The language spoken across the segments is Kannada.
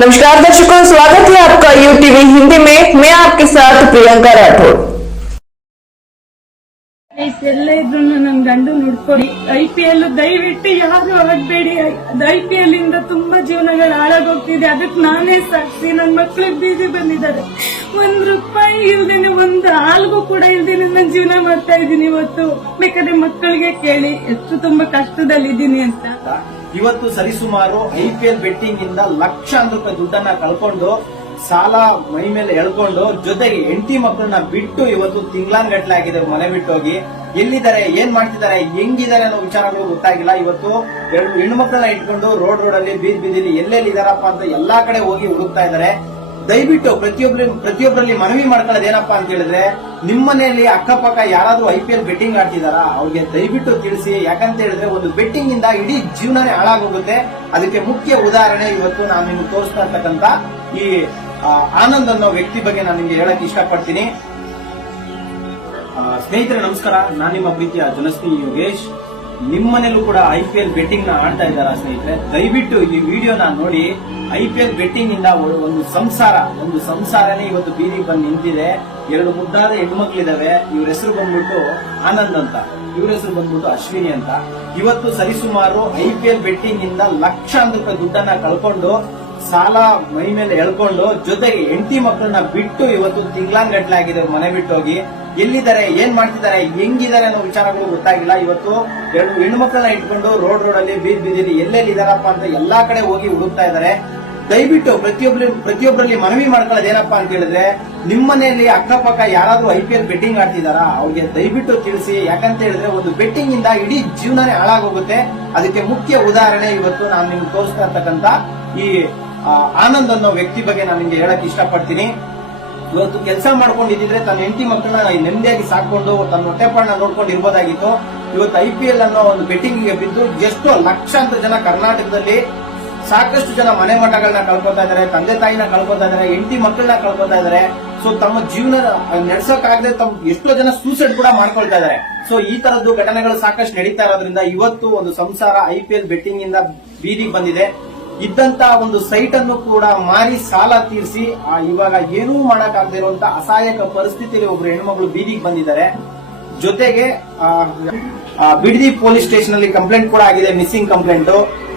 नमस्कार दर्शकों स्वागत है आपका यू टीवी हिंदी में मैं आपके साथ प्रियंका राठौड़ ಎಲ್ಲ ಇದ್ರು ನನ್ ಗಂಡು ನೋಡ್ಕೊಡಿ ಐ ಪಿ ಎಲ್ ದಯವಿಟ್ಟು ಯಾರು ಆಗ್ಬೇಡಿ ಐ ಪಿ ಎಲ್ ಇಂದ ತುಂಬಾ ಜೀವನಗಳು ಹಾಳಾಗೋಗ್ತಿದೆ ಅದಕ್ಕೆ ನಾನೇ ಸಾಕ್ಷಿ ನನ್ ಮಕ್ಳಿಗೆ ಬೀದಿ ಬಂದಿದ್ದಾರೆ ಒಂದ್ ರೂಪಾಯಿ ಇಲ್ದೇನೆ ಒಂದ್ ಹಾಲ್ಗೂ ಕೂಡ ಇಲ್ದೇನೆ ನಾನ್ ಜೀವನ ಮಾಡ್ತಾ ಇದ್ದೀನಿ ಇವತ್ತು ಬೇಕಾದ್ರೆ ಮಕ್ಕಳಿಗೆ ಕೇಳಿ ಎಷ್ಟು ತುಂಬಾ ಕಷ್ಟದಲ್ಲಿದ್ದೀನಿ ಅಂತ ಇವತ್ತು ಸರಿಸುಮಾರು ಐ ಪಿ ಎಲ್ ಬೆಟ್ಟಿಂಗ್ ಇಂದ ಲಕ್ಷಾಂತರ ರೂಪಾಯಿ ದುಡ್ಡನ್ನ ಕಳ್ಕೊಂಡು ಸಾಲ ಮೈ ಮೇಲೆ ಎಳ್ಕೊಂಡು ಜೊತೆಗೆ ಎಂಟಿ ಮಕ್ಕಳನ್ನ ಬಿಟ್ಟು ಇವತ್ತು ತಿಂಗಳಾನ್ಗಟ್ಲೆ ಆಗಿದೆ ಮನೆ ಬಿಟ್ಟು ಹೋಗಿ ಎಲ್ಲಿದ್ದಾರೆ, ಏನ್ ಮಾಡ್ತಿದ್ದಾರೆ, ಹೆಂಗಿದ್ದಾರೆ ಅನ್ನೋ ವಿಚಾರಗಳು ಗೊತ್ತಾಗಿಲ್ಲ. ಇವತ್ತು ಎರಡು ಹೆಣ್ಣು ಮಕ್ಕಳನ್ನ ಇಟ್ಕೊಂಡು ರೋಡ್ ರೋಡ್ ಅಲ್ಲಿ ಬೀದ್ ಬೀದಿಲಿ ಎಲ್ಲೆಲ್ಲಿ ಇದಾರಪ್ಪ ಅಂತ ಎಲ್ಲಾ ಕಡೆ ಹೋಗಿ ಹುಡುಕ್ತಾ ಇದ್ದಾರೆ. ದಯವಿಟ್ಟು ಪ್ರತಿಯೊಬ್ಬರ ಪ್ರತಿಯೊಬ್ಬರಲ್ಲಿ ಮನವಿ ಮಾಡ್ಕೊಳ್ಳೋದು ಏನಪ್ಪ ಅಂತ ಹೇಳಿದ್ರೆ, ನಿಮ್ಮ ಮನೆಯಲ್ಲಿ ಅಕ್ಕಪಕ್ಕ ಯಾರಾದ್ರೂ ಐ ಪಿ ಎಲ್ ಬೆಟ್ಟಿಂಗ್ ಆಡ್ತಿದಾರಾ? ಅವ್ರಿಗೆ ದಯವಿಟ್ಟು ತಿಳಿಸಿ. ಯಾಕಂತ ಹೇಳಿದ್ರೆ, ಒಂದು ಬೆಟ್ಟಿಂಗ್ ಇಂದ ಇಡೀ ಜೀವನನೇ ಹಾಳಾಗೋಗುತ್ತೆ. ಅದಕ್ಕೆ ಮುಖ್ಯ ಉದಾಹರಣೆ ಇವತ್ತು ನಾನು ನಿಮ್ಗೆ ತೋರಿಸ್ತಾ ಇರ್ತಕ್ಕಂತ ಈ ಆನಂದ್ ಅನ್ನೋ ವ್ಯಕ್ತಿ ಬಗ್ಗೆ ನಾನು ನಿಮ್ಗೆ ಹೇಳಕ್ ಇಷ್ಟಪಡ್ತೀನಿ. ಸ್ನೇಹಿತರೆ, ನಮಸ್ಕಾರ. ನಾನು ನಿಮ್ಮ ಪ್ರೀತಿಯ ಜನಸ್ನಿ ಯೋಗೇಶ್. ನಿಮ್ಮನೇಲೂ ಕೂಡ ಐ ಪಿ ಎಲ್ ಬೆಟ್ಟಿಂಗ್ನ ಆಡ್ತಾ ಇದ್ದಾರಾ ಸ್ನೇಹಿತರೆ? ದಯವಿಟ್ಟು ಈ ವಿಡಿಯೋನ ನೋಡಿ. ಐ ಪಿ ಎಲ್ ಬೆಟ್ಟಿಂಗ್ ಇಂದ ಒಂದು ಸಂಸಾರ, ಒಂದು ಸಂಸಾರನೇ ಇವತ್ತು ಬೀದಿ ಬಂದು ನಿಂತಿದೆ. ಎರಡು ಮುದ್ದಾದ ಹೆಣ್ಮಕ್ಳಿದಾವೆ. ಇವ್ರ ಹೆಸರು ಬಂದ್ಬಿಟ್ಟು ಆನಂದ್ ಅಂತ. ಇವ್ರ ಹೆಸರು ಬಂದ್ಬಿಟ್ಟು ಅಶ್ವಿನಿ ಅಂತ. ಇವತ್ತು ಸರಿಸುಮಾರು ಐ ಪಿ ಎಲ್ ಬೆಟ್ಟಿಂಗ್ ಇಂದ ಲಕ್ಷಾಂತರ ದುಡ್ಡನ್ನ ಕಳ್ಕೊಂಡು, ಸಾಲ ಮೈ ಮೇಲೆ ಎಳ್ಕೊಂಡು, ಜೊತೆಗೆ ಹೆಂಡತಿ ಮಕ್ಕಳನ್ನ ಬಿಟ್ಟು ಇವತ್ತು ತಿಂಗಳಾನ್ಗಟ್ಲೆ ಆಗಿದೆ ಮನೆ ಬಿಟ್ಟು ಹೋಗಿ ಎಲ್ಲಿದ್ದಾರೆ, ಏನ್ ಮಾಡ್ತಿದ್ದಾರೆ, ಹೆಂಗಿದ್ದಾರೆ ಅನ್ನೋ ವಿಚಾರಗಳು ಗೊತ್ತಾಗಿಲ್ಲ. ಇವತ್ತು ಎರಡು ಹೆಣ್ಣು ಮಕ್ಕಳನ್ನ ಇಟ್ಕೊಂಡು ರೋಡ್ ರೋಡ್ ಅಲ್ಲಿ ಬೀದ್ ಬೀದಿಲಿ ಎಲ್ಲೆಲ್ಲಿ ಇದಾರಪ್ಪ ಅಂತ ಎಲ್ಲಾ ಕಡೆ ಹೋಗಿ ಹುಡುಕ್ತಾ ಇದ್ದಾರೆ. ದಯವಿಟ್ಟು ಪ್ರತಿಯೊಬ್ಬರು ಪ್ರತಿಯೊಬ್ಬರಲ್ಲಿ ಮನವಿ ಮಾಡ್ಕೊಳ್ಳೋದು ಏನಪ್ಪಾ ಅಂತ ಹೇಳಿದ್ರೆ, ನಿಮ್ಮ ಮನೆಯಲ್ಲಿ ಅಕ್ಕಪಕ್ಕ ಯಾರಾದ್ರೂ ಐ ಪಿ ಎಲ್ ಬೆಟ್ಟಿಂಗ್ ಆಡ್ತಿದಾರಾ? ಅವ್ರಿಗೆ ದಯವಿಟ್ಟು ತಿಳಿಸಿ. ಯಾಕಂತ ಹೇಳಿದ್ರೆ, ಒಂದು ಬೆಟ್ಟಿಂಗ್ ಇಂದ ಇಡೀ ಜೀವನನೇ ಹಾಳಾಗೋಗುತ್ತೆ. ಅದಕ್ಕೆ ಮುಖ್ಯ ಉದಾಹರಣೆ ಇವತ್ತು ನಾನು ನಿಮ್ಗೆ ತೋರಿಸ್ತಾ ಇರ್ತಕ್ಕಂತ ಈ ಆನಂದ್ ಅನ್ನೋ ವ್ಯಕ್ತಿ ಬಗ್ಗೆ ನಾನು ನಿಮ್ಗೆ ಹೇಳಕ್ ಇಷ್ಟಪಡ್ತೀನಿ. ಇವತ್ತು ಕೆಲಸ ಮಾಡ್ಕೊಂಡಿದ್ರೆ ತನ್ನ ಹೆಂಡತಿ ಮಕ್ಕಳನ್ನ ನೆಮ್ಮದಿಯಾಗಿ ಸಾಕೊಂಡು ತನ್ನ ಹೊಟ್ಟೆಪಾಡನ್ನ ನೋಡ್ಕೊಂಡು ಇರ್ಬೋದಾಗಿತ್ತು. ಇವತ್ತು ಐ ಪಿ ಎಲ್ ಅನ್ನೋ ಒಂದು ಬೆಟ್ಟಿಂಗ್ಗೆ ಬಿದ್ದು, ಎಷ್ಟೋ ಲಕ್ಷಾಂತರ ಜನ ಕರ್ನಾಟಕದಲ್ಲಿ ಸಾಕಷ್ಟು ಜನ ಮನೆ ಮಠಗಳನ್ನ ಕಳ್ಕೊತಾ ಇದಾರೆ, ತಂದೆ ತಾಯಿನ ಕಳ್ಕೊತಾ ಇದಾರೆ, ಹೆಂಡತಿ ಮಕ್ಕಳನ್ನ ಕಳ್ಕೊತಾ ಇದಾರೆ. ಸೊ ತಮ್ಮ ಜೀವನ ನಡೆಸೋಕಾಗದೆ ತಮ್ಮ ಎಷ್ಟೋ ಜನ ಸೂಸೈಡ್ ಕೂಡ ಮಾಡ್ಕೊಳ್ತಾ ಇದಾರೆ. ಸೊ ಈ ತರದ್ದು ಘಟನೆಗಳು ಸಾಕಷ್ಟು ನಡೀತಾ ಇರೋದ್ರಿಂದ ಇವತ್ತು ಒಂದು ಸಂಸಾರ ಐ ಪಿ ಎಲ್ ಬೆಟ್ಟಿಂಗ್ ಇಂದ ಬೀದಿಗೆ ಬಂದಿದೆ. ಇದ್ದಂತ ಒಂದು ಸೈಟ್ ಅನ್ನು ಕೂಡ ಮಾರಿ ಸಾಲ ತೀರಿಸಿ ಇವಾಗ ಏನೂ ಮಾಡಕ್ಕಾಗದೆ ಇರುವಂತ ಅಸಹಾಯಕ ಪರಿಸ್ಥಿತಿಯಲ್ಲಿ ಒಬ್ರು ಹೆಣ್ಮಗಳು ಬೀದಿಗೆ ಬಂದಿದ್ದಾರೆ. ಜೊತೆಗೆ ಬಿಡದಿ ಪೊಲೀಸ್ ಸ್ಟೇಷನ್ ಅಲ್ಲಿ ಕಂಪ್ಲೇಂಟ್ ಕೂಡ ಆಗಿದೆ, ಮಿಸ್ಸಿಂಗ್ ಕಂಪ್ಲೇಂಟ್.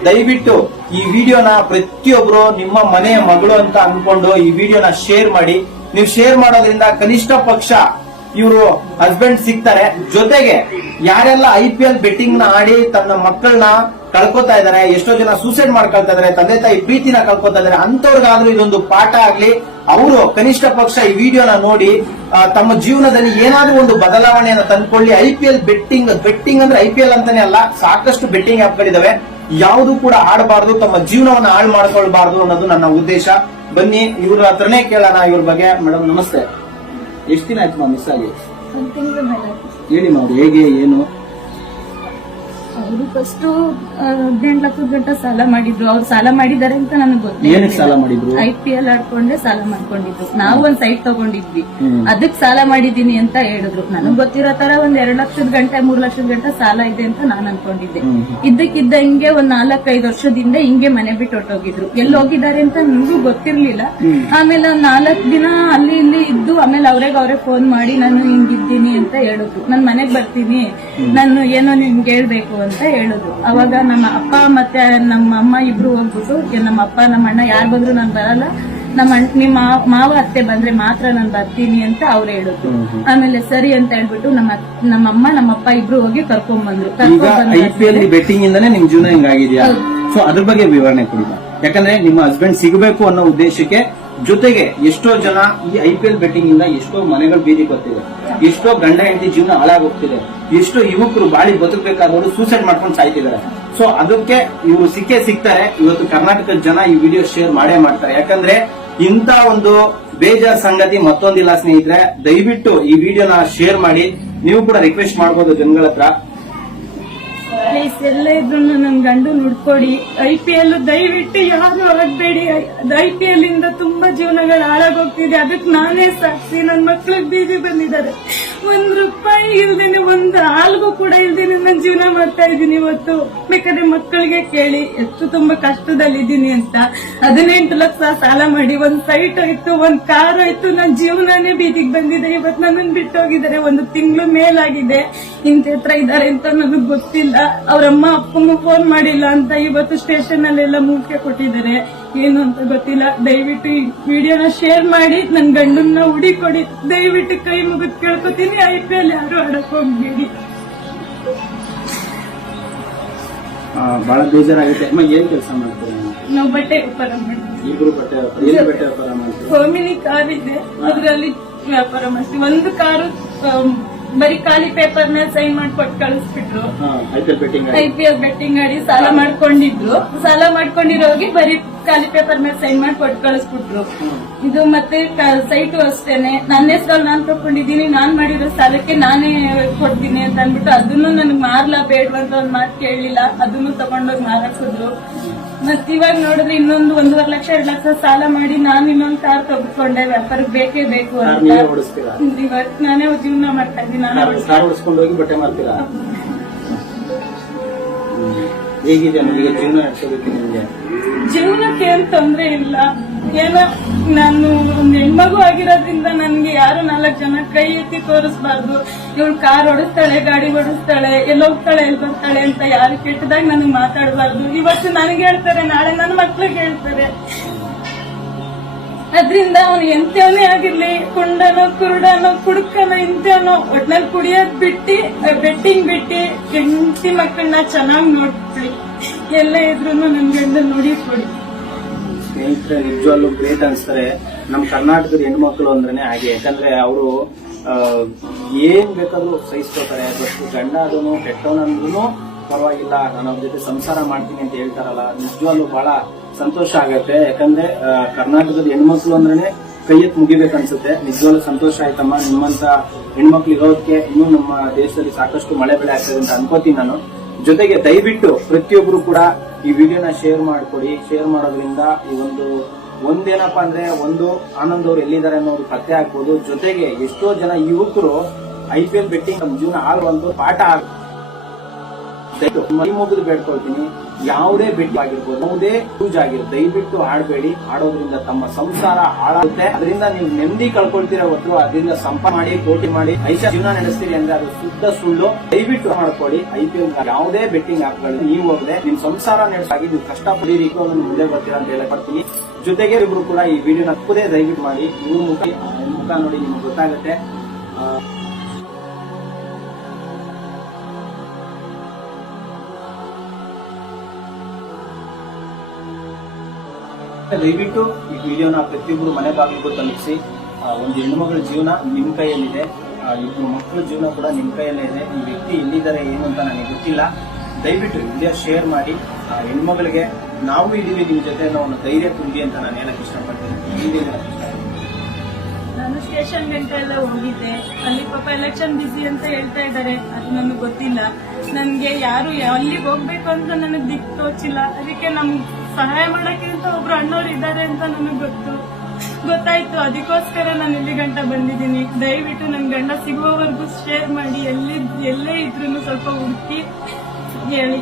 ದಯವಿಟ್ಟು ಈ ವಿಡಿಯೋನ ಪ್ರತಿಯೊಬ್ರು ನಿಮ್ಮ ಮನೆಯ ಮಗಳು ಅಂತ ಅನ್ಕೊಂಡು ಈ ವಿಡಿಯೋನ ಶೇರ್ ಮಾಡಿ. ನೀವು ಶೇರ್ ಮಾಡೋದ್ರಿಂದ ಕನಿಷ್ಠ ಪಕ್ಷ ಇವರು ಹಸ್ಬೆಂಡ್ ಸಿಗ್ತಾರೆ. ಜೊತೆಗೆ ಯಾರೆಲ್ಲ ಐ ಪಿ ಎಲ್ ಬೆಟ್ಟಿಂಗ್ನ ಆಡಿ ತನ್ನ ಮಕ್ಕಳನ್ನ ಕಳ್ಕೊತಾ ಇದಾರೆ ಎಷ್ಟೋ ಜನ ಸೂಸೈಡ್ ಮಾಡ್ಕೊಳ್ತಾ ಇದಾರೆ ತಂದೆ ತಾಯಿ ಪ್ರೀತಿನ ಕಳ್ಕೊತಾ ಇದಾರೆ ಅಂತವ್ರಿಗಾದ್ರೂ ಇದೊಂದು ಪಾಠ ಆಗ್ಲಿ. ಅವರು ಕನಿಷ್ಠ ಪಕ್ಷ ಈ ವಿಡಿಯೋನ ನೋಡಿ ತಮ್ಮ ಜೀವನದಲ್ಲಿ ಏನಾದ್ರೂ ಒಂದು ಬದಲಾವಣೆಯನ್ನು ತಂದ್ಕೊಳ್ಳಿ. I P L betting betting ಅಂದ್ರೆ ಐ ಪಿ ಎಲ್ ಅಂತಾನೆ ಅಲ್ಲ, ಸಾಕಷ್ಟು ಬೆಟ್ಟಿಂಗ್ ಆಪ್ಗಳಿದಾವೆ ಯಾವುದು ಕೂಡ ಆಡಬಾರದು ತಮ್ಮ ಜೀವನವನ್ನ ಹಾಳು ಮಾಡ್ಕೊಳ್ಬಾರ್ದು ಅನ್ನೋದು ನನ್ನ ಉದ್ದೇಶ. ಬನ್ನಿ ಇವ್ರ ಹತ್ರನೇ ಕೇಳೋಣ ಇವ್ರ ಬಗ್ಗೆ. ಮೇಡಮ್ ನಮಸ್ತೆ. ಎಷ್ಟು ದಿನ ಆಯ್ತು ಮಿಸ್ ಆಗಿ? ಹೇಳಿ ಮಾಡಿ ಹೇಗೆ ಏನು? ಅವರು ಫಸ್ಟ್ ಹದಿನೆಂಟು ಲಕ್ಷದ ಗಂಟ ಸಾಲ ಮಾಡಿದ್ರು. ಅವ್ರು ಸಾಲ ಮಾಡಿದ್ದಾರೆ ಅಂತ ನನಗೆ ಏನಕ್ಕೆ ಸಾಲ ಮಾಡಿದ್ರು? ಐ ಪಿ ಎಲ್ ಆಡ್ಕೊಂಡೆ ಸಾಲ ಮಾಡ್ಕೊಂಡಿದ್ರು. ನಾವು ಒಂದ್ ಸೈಟ್ ತಗೊಂಡಿದ್ವಿ. ಅದಕ್ಕೆ ಅದಕ್ ಸಾಲ ಮಾಡಿದೀನಿ ಅಂತ ಹೇಳಿದ್ರು. ನನಗ್ ಗೊತ್ತಿರೋ ತರ ಒಂದ್ ಎರಡ್ ಲಕ್ಷದ ಗಂಟೆ ಮೂರ್ ಲಕ್ಷದ ಗಂಟೆ ಸಾಲ ಇದೆ ಅಂತ ನಾನ್ ಅನ್ಕೊಂಡಿದ್ದೆ. ಇದ್ದಕ್ಕಿದ್ದ ಹಿಂಗೆ ಒಂದ್ ನಾಲ್ಕೈದು ವರ್ಷದಿಂದ ಹಿಂಗೆ ಮನೆ ಬಿಟ್ಟು ಹೊಟ್ಟೋಗಿದ್ರು ಎಲ್ಲಿ ಹೋಗಿದ್ದಾರೆ ಅಂತ ನನಗೂ ಗೊತ್ತಿರ್ಲಿಲ್ಲ. ಆಮೇಲೆ ಒಂದ್ ನಾಲ್ಕ್ ದಿನ ಅಲ್ಲಿ ಇಲ್ಲಿ ಇದ್ದು ಆಮೇಲೆ ಅವ್ರಿಗೆ ಅವ್ರೆ ಫೋನ್ ಮಾಡಿ ನಾನು ಹಿಂಗಿದ್ದೀನಿ ಅಂತ ಹೇಳಿದ್ರು. ನಾನ್ ಮನೆಗ್ ಬರ್ತೀನಿ. ನಾನು ಏನೋ ನಿಮ್ಗೆ ಹೇಳ್ಬೇಕು ಅಂತ ಹೇಳುದು. ಅವಾಗ ನಮ್ಮ ಅಪ್ಪ ಮತ್ತೆ ನಮ್ಮ ಅಮ್ಮ ಇಬ್ರು ಹೋಗ್ಬಿಟ್ಟು ನಮ್ಮ ಅಪ್ಪ ನಮ್ಮ ಅಣ್ಣ ಯಾರು ಬಂದ್ರು ನಾನು ಬರಲ್ಲ. ನಮ್ಮ ನಿಮ್ಮ ಮಾವ- ಅತ್ತೆ ಬಂದ್ರೆ ಮಾತ್ರ ನಾನು ಬರ್ತೀನಿ ಅಂತ ಅವ್ರು ಹೇಳಿದ್ರು. ಆಮೇಲೆ ಸರಿ ಅಂತ ಹೇಳ್ಬಿಟ್ಟು ನಮ್ಮ ನಮ್ಮ ಅಮ್ಮ ನಮ್ಮ ಅಪ್ಪ ಇಬ್ರು ಹೋಗಿ ಕರ್ಕೊಂಡ್ ಬಂದ್ರು. ಕರ್ಕೊಂಡ್ ಬೆಟ್ಟಿಂಗ್ ಇಂದಾನೆ ನಿಮ್ ಜೀವನ ಹಿಂಗಾಗಿದ್ಯಾ? ಸೊ ಅದ್ರ ಬಗ್ಗೆ ವಿವರಣೆ ಕೊಡಿ. ಯಾಕಂದ್ರೆ ನಿಮ್ಮ ಹಸ್ಬೆಂಡ್ ಸಿಗಬೇಕು ಅನ್ನೋ ಉದ್ದೇಶಕ್ಕೆ ಜೊತೆಗೆ ಎಷ್ಟೋ ಜನ ಈ ಐ ಪಿ ಎಲ್ ಬೆಟ್ಟಿಂಗ್ ಇಂದ ಎಷ್ಟೋ ಮನೆಗಳು ಬೀದಿ ಬರ್ತಿದೆ. ಎಷ್ಟೋ ಗಂಡ ಹೆಂಡತಿ ಜೀವನ ಹಾಳಾಗೋಗ್ತಿದೆ. ಎಷ್ಟೋ ಯುವಕರು ಬಾಳಿ ಬದುಕಬೇಕಾದವರು ಸೂಸೈಡ್ ಮಾಡ್ಕೊಂಡು ಸಾಯ್ತಿದ್ದಾರೆ. ಸೊ ಅದಕ್ಕೆ ಇವರು ಸಿಕ್ಕೇ ಸಿಗ್ತಾರೆ. ಇವತ್ತು ಕರ್ನಾಟಕದ ಜನ ಈ ವಿಡಿಯೋ ಶೇರ್ ಮಾಡೇ ಮಾಡ್ತಾರೆ. ಯಾಕಂದ್ರೆ ಇಂತ ಒಂದು ಬೇಜಾರ್ ಸಂಗತಿ ಮತ್ತೊಂದಿಲ್ಲ ಸ್ನೇಹಿತರೆ, ದಯವಿಟ್ಟು ಈ ವಿಡಿಯೋನ ಶೇರ್ ಮಾಡಿ. ನೀವು ಕೂಡ ರಿಕ್ವೆಸ್ಟ್ ಮಾಡಬಹುದು ಜನಗಳ ಹತ್ರ ಪ್ಲೀಸ್ ಎಲ್ಲ ಇದ್ರು ನನ್ ಗಂಡು ನುಡ್ಕೊಡಿ. ಐ ಪಿ ಎಲ್ ದಯವಿಟ್ಟು ಯಾರು ಆಗ್ಬೇಡಿ ಐ ಪಿ ಎಲ್ ಇಂದ ತುಂಬಾ ಜೀವನಗಳು ಹಾಳಾಗೋಗ್ತಿದೆ. ಅದಕ್ಕೆ ನಾನೇ ಸಾಕ್ಷಿ. ನನ್ ಮಕ್ಳಿಗೆ ಬೀದಿ ಬಂದಿದ್ದಾರೆ. ಒಂದ್ ರೂಪಾಯಿ ಇಲ್ದೇನೆ, ಒಂದ್ ಹಾಲ್ಗೂ ಕೂಡ ಇಲ್ದೇನೆ ನಾನು ಜೀವನ ಮಾಡ್ತಾ ಇದ್ದೀನಿ ಇವತ್ತು. ಬೇಕಾದ್ರೆ ಮಕ್ಕಳಿಗೆ ಕೇಳಿ, ಎಷ್ಟು ತುಂಬಾ ಕಷ್ಟದಲ್ಲಿ ಇದ್ದೀನಿ ಅಂತ. ಹದಿನೆಂಟು ಲಕ್ಷ ಸಾಲ ಮಾಡಿ, ಒಂದ್ ಸೈಟ್ ಹೋಯ್ತು, ಒಂದ್ ಕಾರ್ ಹೋಯ್ತು ನನ್ನ ಜೀವನನೇ ಬೀದಿಗೆ ಬಂದಿದೆ. ಇವತ್ತು ನನ್ನ ಬಿಟ್ಟು ಹೋಗಿದ್ದಾರೆ ಒಂದು ತಿಂಗಳು ಮೇಲಾಗಿದೆ. ಇಂತ ಹತ್ರ ಇದ್ದಾರೆ ಅಂತ ನನಗ್ ಗೊತ್ತಿಲ್ಲ. ಅವ್ರಮ್ಮ ಅಪ್ಪಂಗೂ ಫೋನ್ ಮಾಡಿಲ್ಲ ಅಂತ ಇವತ್ತು ಸ್ಟೇಷನ್ ಅಲ್ಲೆಲ್ಲ ಮೂಕೆ ಕೊಟ್ಟಿದ್ದಾರೆ. ಏನು ಅಂತ ಗೊತ್ತಿಲ್ಲ. ದಯವಿಟ್ಟು ಈ ವಿಡಿಯೋನ ಶೇರ್ ಮಾಡಿ. ನನ್ನ ಗಂಡನ್ನ ಹುಡಿಕೊಡಿ. ದಯವಿಟ್ಟು ಕೈ ಮುಗಿದ್ ಕೇಳ್ಕೊತೀನಿ. ಐ ಪಿ ಎಲ್ ಯಾರು ಆಡಕ್ ಹೋಗ್ಬೇಡಿ. ಬಹಳ ಬೇಜಾರಾಗುತ್ತೆ. ಅಮ್ಮ ಏನ್ ಕೆಲಸ ಮಾಡ್ತೀವಿ ನೀವು? ಬಟ್ಟೆ ವ್ಯಾಪಾರ ಮಾಡ್ತೀವಿ. ಇಬ್ರು ಬಟ್ಟೆ ವ್ಯಾಪಾರ ಏನ್ ಬಟ್ಟೆ ವ್ಯಾಪಾರ ಮಾಡ್ತೀವಿ ಸೋಮಿನಿ ಕಾರ್ ಇದೆ. ಅದ್ರಲ್ಲಿ ವ್ಯಾಪಾರ ಮಾಡ್ತೀವಿ. ಒಂದು ಕಾರು ಬರೀ ಖಾಲಿ ಪೇಪರ್ ಮೇಲೆ ಸೈನ್ ಮಾಡಿ ಕೊಟ್ಟು ಕಳಿಸ್ಬಿಟ್ರು ಐ ಪಿ ಎಲ್ ಬೆಟ್ಟಿಂಗ್ ಆಡಿ ಸಾಲ ಮಾಡ್ಕೊಂಡಿದ್ರು. ಸಾಲ ಮಾಡ್ಕೊಂಡಿರೋಗಿ ಬರೀ ಖಾಲಿ ಪೇಪರ್ ಮೇಲೆ ಸೈನ್ ಮಾಡಿ ಕೊಟ್ಟು ಕಳಿಸ್ಬಿಟ್ರು ಇದು ಮತ್ತೆ ಸೈಟು ಅಷ್ಟೇನೆ. ನನ್ನ ಹೆಸರಲ್ಲಿ ನಾನ್ ತಕೊಂಡಿದ್ದೀನಿ ನಾನ್ ಮಾಡಿರೋ ಸಾಲಕ್ಕೆ ನಾನೇ ಕೊಡ್ತೀನಿ ಅಂತ ಅಂದ್ಬಿಟ್ಟು ಅದನ್ನು ನನಗೆ ಮಾರ್ಲಾ ಬೇಡ್ವಾ ಅಂತ ಒಂದ್ ಮಾತು ಕೇಳಲಿಲ್ಲ. ಅದನ್ನು ತಗೊಂಡೋಗಿ ಮಾರಾಕ್ಸಿದ್ರು ಮತ್ ಇವಾಗ ನೋಡಿದ್ರೆ ಇನ್ನೊಂದು ಒಂದೂವರೆ ಲಕ್ಷ ಎರಡ್ ಲಕ್ಷ ಸಾಲ ಮಾಡಿ ನಾನು ಇನ್ನೊಂದು ಕಾರ್ ತೆಗೆದುಕೊಂಡೆ ವ್ಯಾಪಾರಕ್ಕೆ ಬೇಕೇ ಬೇಕು ಕಾರ್ ಅಂತ ನೀವೇ ಓಡಿಸ್ತೀರಾ? ಇವಾಗ ನಾನೇ ಜೀವನ ಮಾಡ್ತಾ ಇದ್ದೀನಿ ನಾನೇ ಕಾರ್- ಓಡಿಸ್ಕೊಂಡು ಹೋಗಿ ಬಟ್ಟೆ ಮಾಡ್ತೀರಾ ಹೇಗಿದೆ ನಿಮಗೆ ಜೀವನ ನಡೆಸೋದಕ್ಕೆ ನಿಮಗೆ? ಜೀವನಕ್ಕೆ ಏನ್ ತೊಂದ್ರೆ ಇಲ್ಲ. ಏನೋ ನಾನು ಹೆಣ್ಮಗು ಆಗಿರೋದ್ರಿಂದ ನನ್ಗೆ ಯಾರು ನಾಲ್ಕು ಜನ ಕೈ ಎತ್ತಿ ತೋರಿಸ್ಬಾರ್ದು. ಇವಳು ಕಾರ್ ಓಡಿಸ್ತಾಳೆ, ಗಾಡಿ ಓಡಿಸ್ತಾಳೆ ಎಲ್ಲ ಹೋಗ್ತಾಳೆ ಎಲ್ಲಿ ಬರ್ತಾಳೆ ಅಂತ ಯಾರು ಕೆಟ್ಟದಾಗ ನನಗೆ ಮಾತಾಡಬಾರ್ದು. ಇವತ್ತು ನನಗೆ ಹೇಳ್ತಾರೆ, ನಾಳೆ ನನ್ನ ಮಕ್ಳಿಗೆ ಹೇಳ್ತಾರೆ. ಅದ್ರಿಂದ ಅವನು ಎಂತವನೇ ಆಗಿರ್ಲಿ, ಕುಂಡನೋ, ಕುರುಡನೋ, ಕುಡುಕನೋ, ಇಂತವನೋ, ಒಟ್ನಲ್ಲಿ ಕುಡಿಯೋದ್ ಬಿಟ್ಟಿ ಬೆಟ್ಟಿಂಗ್ ಬಿಟ್ಟಿ, ಹೆಂಡತಿ ಮಕ್ಕಳನ್ನ ಚೆನ್ನಾಗಿ ನೋಡ್ಕೊಳ್ಳಿ ಎಲ್ಲ ಇದ್ರು ನನ್ ಗಂಡ ನೋಡಿ ಕೊಡಿ. ಸ್ನೇಹಿತರೆ, ನಿಜವಾಗ್ಲೂ ಗ್ರೇಟ್ ಅನ್ಸ್ತಾರೆ. ನಮ್ ಕರ್ನಾಟಕದ ಹೆಣ್ಮಕ್ಳು ಅಂದ್ರೆ ಹಾಗೆ. ಯಾಕಂದ್ರೆ ಅವರು ಏನ್ ಬೇಕಾದ್ರೂ ಸಹಿಸ್ಕೋತಾರೆ ಬಟ್ ಗಂಡ ಅದನ್ನು ಕೆಟ್ಟವನಂದ್ರೂ ಪರವಾಗಿಲ್ಲ. ನಾನು ಅವ್ರ ಜೊತೆ ಸಂಸಾರ ಮಾಡ್ತೀನಿ ಅಂತ ಹೇಳ್ತಾರಲ್ಲ, ನಿಜವಾಗ್ಲೂ ಬಹಳ ಸಂತೋಷ ಆಗತ್ತೆ. ಯಾಕಂದ್ರೆ ಕರ್ನಾಟಕದ ಹೆಣ್ಮಕ್ಳು ಅಂದ್ರೆ ಕೈ ಮುಗಿಬೇಕು ಮುಗಿಬೇಕನ್ಸುತ್ತೆ. ನಿಜವಾಗ್ಲೂ ಸಂತೋಷ ಆಯ್ತಮ್ಮ. ನಿಮ್ಮಂತ ಹೆಣ್ಮಕ್ಳು ಇರೋದಕ್ಕೆ ಇನ್ನೂ ನಮ್ಮ ದೇಶದಲ್ಲಿ ಸಾಕಷ್ಟು ಮಳೆ ಬೆಳೆ ಆಗ್ತದೆ ಅಂತ ಅನ್ಕೋತೀನಿ ನಾನು. ಜೊತೆಗೆ ದಯವಿಟ್ಟು ಪ್ರತಿಯೊಬ್ರು ಕೂಡ ಈ ವಿಡಿಯೋನ ಶೇರ್ ಮಾಡ್ಕೊಡಿ. ಶೇರ್ ಮಾಡೋದ್ರಿಂದ ಈ ಒಂದು ಒಂದೇನಪ್ಪ ಅಂದ್ರೆ ಒಂದು ಆನಂದ್ ಅವ್ರು ಎಲ್ಲಿದ್ದಾರೆ ಅನ್ನೋದು ಪತ್ತೆ ಹಾಕ್ಬೋದು ಜೊತೆಗೆ ಎಷ್ಟೋ ಜನ ಯುವಕರು ಐ ಪಿ ಎಲ್ ಬೆಟ್ಟಿಂಗ್ ನಮ್ಮ ಜೀವನ ಆಗುವಂತ ಪಾಠ ಮೈ ಮುಗಿದು ಬೇಡ್ಕೊಳ್ತೀನಿ. ಯಾವುದೇ ಬೆಟ್ಟಿ ಆಗಿರ್ಬೋದು, ಯಾವುದೇ ಯೂಸ್ ಆಗಿರ್ಬೋದು, ದಯವಿಟ್ಟು ಆಡಬೇಡಿ ಆಡೋದ್ರಿಂದ ತಮ್ಮ ಸಂಸಾರ ಹಾಳಾಗುತ್ತೆ. ಅದರಿಂದ ನೀವು ನೆಮ್ಮದಿ ಕಳ್ಕೊಳ್ತೀರಾ ಹೊತ್ತು ಅದರಿಂದ ಸಂಪ ಮಾಡಿ, ಕೋಟಿ ಮಾಡಿ ಐಶ ಜೀವನ ನಡೆಸ್ತೀರಿ ಅಂದ್ರೆ ಅದು ಶುದ್ಧ ಸುಳ್ಳು. ದಯವಿಟ್ಟು ಮಾಡ್ಕೊಳ್ಳಿ. ಐ ಪಿ ಎಲ್ ಯಾವುದೇ ಬೆಟ್ಟಿಂಗ್ ಆಪ್ಗಳು ನೀವು ಹೋಗದೆ ನಿಮ್ ಸಂಸಾರ ನಡೆಸಾಗಿ ನೀವು ಕಷ್ಟ ಪಡೀರಿ ಮುಂದೆ ಬರ್ತೀರಾ ಅಂತ ಹೇಳಪಡ್ತೀನಿ ಜೊತೆಗೆ ಇಬ್ರು ಕೂಡ ಈ ವಿಡಿಯೋನ ತಪ್ಪದೇ ದಯವಿಟ್ಟು ಮಾಡಿ. ಇವ್ರ ಮುಖ ಮುಖ ನೋಡಿ ನಿಮ್ಗೆ ಗೊತ್ತಾಗುತ್ತೆ. ದಯವಿಟ್ಟು ಈ ವಿಡಿಯೋನ ಪ್ರತಿಯೊಬ್ಬರು ಮನೆ ಬಾಗಿಲಿಗೂ ತಲುಪಿಸಿ. ಒಂದು ಹೆಣ್ಣುಮಗಳ ಜೀವನ ನಿಮ್ಮ ಕೈಯಲ್ಲಿದೆ. ಇಬ್ಬರು ಮಕ್ಕಳ ಜೀವನ ಕೂಡ ನಿಮ್ಮ ಕೈಯಲ್ಲೇ ಇದೆ ಈ ವ್ಯಕ್ತಿ ಎಲ್ಲಿದ್ದಾರೆ, ಏನು ಅಂತ ನನಗೆ ಗೊತ್ತಿಲ್ಲ. ದಯವಿಟ್ಟು ವಿಡಿಯೋ ಶೇರ್ ಮಾಡಿ. ಹೆಣ್ಮಗಳಿಗೆ ನಾವು ಇದೀವಿ ನಿಮ್ಮ ಜೊತೆ ಅನ್ನೋ ಧೈರ್ಯ ತುಂಬಿ ಅಂತ ನಾನು ಹೇಳಕ್ ಇಷ್ಟಪಡ್ತೀನಿ. ನಾನು ಸ್ಟೇಷನ್ ಗಂಟ ಎಲ್ಲ ಹೋಗಿದ್ದೆ ಅಲ್ಲಿ ಪಾಪ ಎಲೆಕ್ಷನ್ ಬಿಸಿ ಅಂತ ಹೇಳ್ತಾ ಇದ್ದಾರೆ. ಅದು ನನಗೆ ಗೊತ್ತಿಲ್ಲ. ನನ್ಗೆ ಯಾರು ಅಲ್ಲಿಗೆ ಹೋಗ್ಬೇಕು ಅಂತ ನನಗೆ ದಿಕ್ಕು ತೋಚಿಲ್ಲ. ಅದಕ್ಕೆ ನಮ್ಗೆ ಸಹಾಯ ಮಾಡಕ್ಕೆ ಅಂತ ಒಬ್ರು ಅಣ್ಣವ್ರು ಇದ್ದಾರೆ ಅಂತ ನನಗೆ ಗೊತ್ತು. ಗೊತ್ತಾಯ್ತು. ಅದಕ್ಕೋಸ್ಕರ ನಾನು ಇಲ್ಲಿ ಗಂಟ ಬಂದಿದ್ದೀನಿ. ದಯವಿಟ್ಟು ನನ್ನ ಗಂಡ ಸಿಗುವವರೆಗೂ ಶೇರ್ ಮಾಡಿ. ಎಲ್ಲಿ, ಎಲ್ಲೇ ಇದ್ರು ಸ್ವಲ್ಪ ಹುಡುಕಿ ಹೇಳಿ.